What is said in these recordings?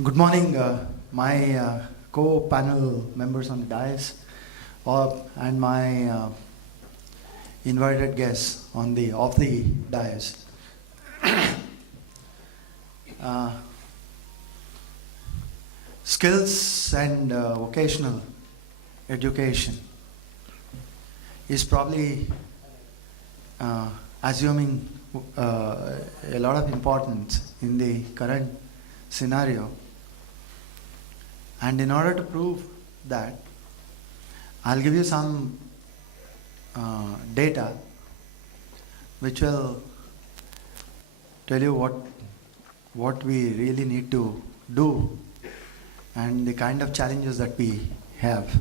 Good morning, my co-panel members on the dais, and my invited guests on the off the dais. Uh, Skills and vocational education is probably assuming a lot of importance in the current scenario. And in order to prove that, I'll give you some data which will tell you what we really need to do and the kind of challenges that we have.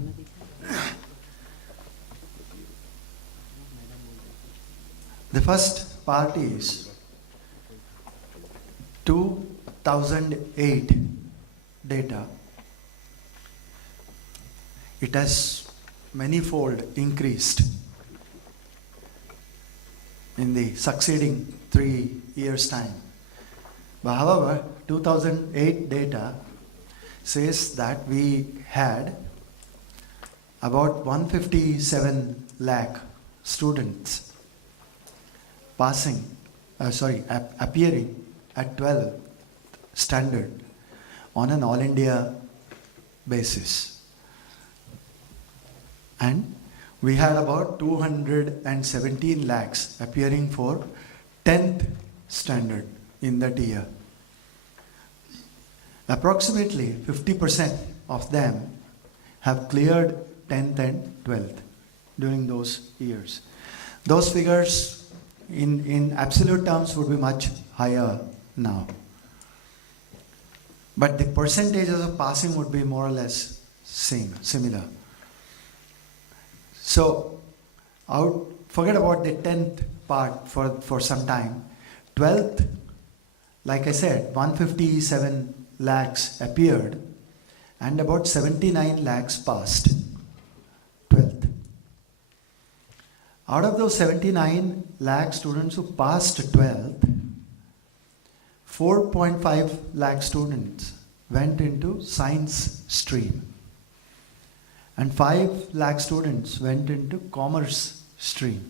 The first part is 2008 data. It has manifold increased in the succeeding 3 years' time. But however, 2008 data says that we had about 157 lakh students appearing at 12th standard on an all India basis. And we had about 217 lakhs appearing for 10th standard in that year. Approximately 50% of them have cleared 10th and 12th during those years. Those figures in absolute terms would be much higher now. But the percentages of passing would be more or less similar. So, forget about the 10th part for some time. 12th, like I said, 157 lakhs appeared and about 79 lakhs passed 12th. Out of those 79 lakh students who passed 12th, 4.5 lakh students went into science stream. And 5 lakh students went into commerce stream.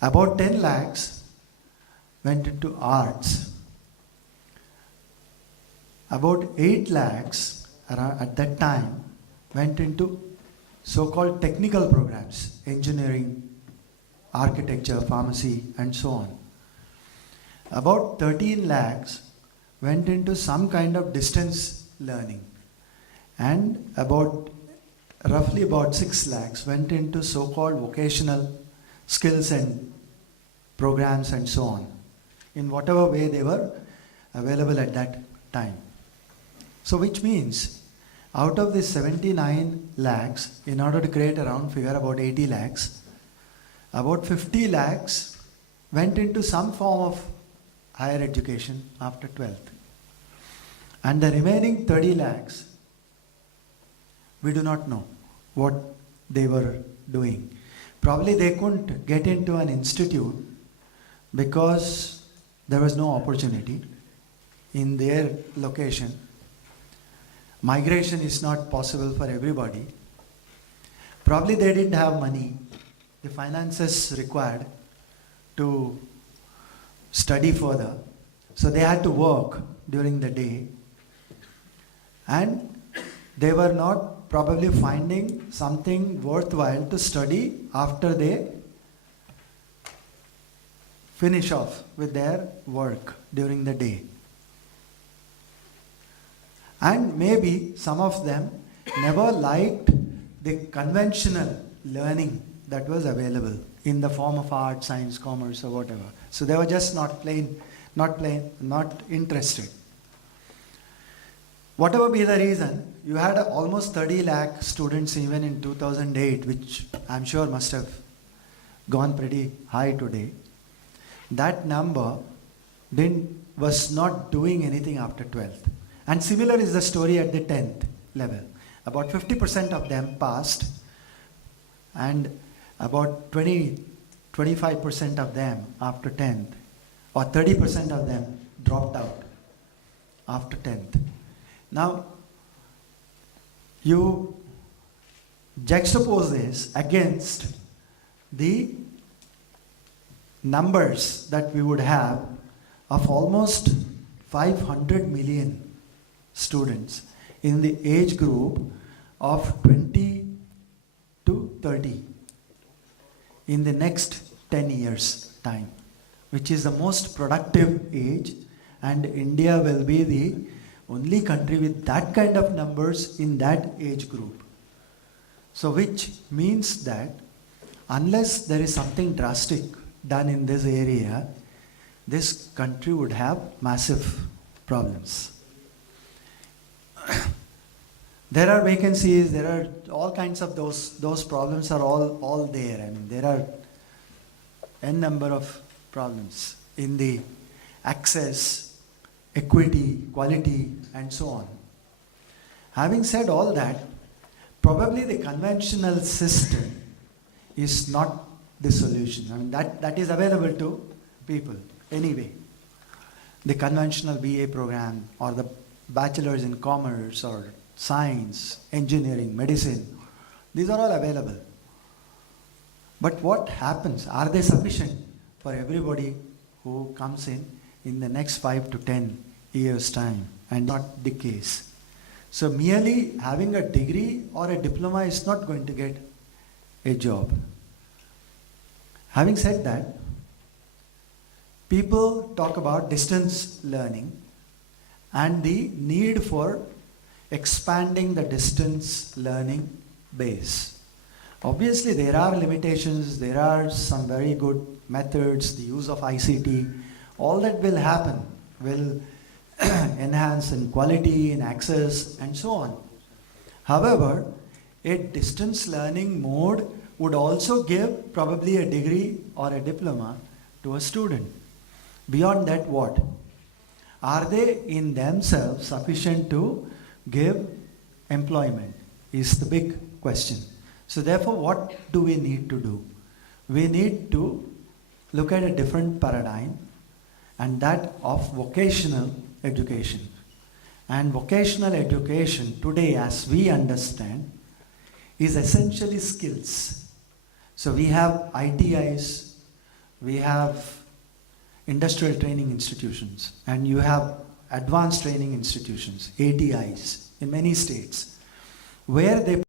About 10 lakhs went into arts. About 8 lakhs at that time went into so-called technical programs, engineering, architecture, pharmacy, and so on. About 13 lakhs went into some kind of distance learning. And roughly about 6 lakhs went into so-called vocational skills and programs and so on, in whatever way they were available at that time. So which means, out of this 79 lakhs, in order to create a round figure, about 80 lakhs, about 50 lakhs went into some form of higher education after 12th. And the remaining 30 lakhs, we do not know what they were doing. Probably they couldn't get into an institute because there was no opportunity in their location. Migration is not possible for everybody. Probably they didn't have money, the finances required to study further. So they had to work during the day. And they were not probably finding something worthwhile to study after they finish off with their work during the day. And maybe some of them never liked the conventional learning that was available in the form of art, science, commerce, or whatever. So they were just not interested. Whatever be the reason, you had almost 30 lakh students even in 2008, which I'm sure must have gone pretty high today. That number was not doing anything after 12th. And similar is the story at the 10th level. About 50% of them passed, and about 25% of them after 10th, or 30% of them dropped out after 10th. Now, you juxtapose this against the numbers that we would have of almost 500 million students in the age group of 20 to 30 in the next 10 years time, which is the most productive age, and India will be the only country with that kind of numbers in that age group. So which means that unless there is something drastic done in this area, this country would have massive problems. There are vacancies, there are all kinds of those problems are all there. I mean, there are n number of problems in the access, equity, quality, and so on. Having said all that, probably the conventional system is not the solution. I mean, that is available to people anyway. The conventional BA program or the bachelor's in commerce or science, engineering, medicine, these are all available. But what happens? Are they sufficient for everybody who comes in the next 5 to 10 years' time? And not the case. So merely having a degree or a diploma is not going to get a job. Having said that, people talk about distance learning and the need for expanding the distance learning base. Obviously, there are limitations, there are some very good methods, the use of ICT, all that will happen, will enhance in quality, in access, and so on. However, a distance learning mode would also give probably a degree or a diploma to a student. Beyond that, what? Are they in themselves sufficient to give employment is the big question. So therefore, what do we need to do? We need to look at a different paradigm, and that of vocational education. And vocational education today, as we understand, is essentially skills. So we have ITIs, we have industrial training institutions, and you have advanced training institutions, ATIs, in many states, where they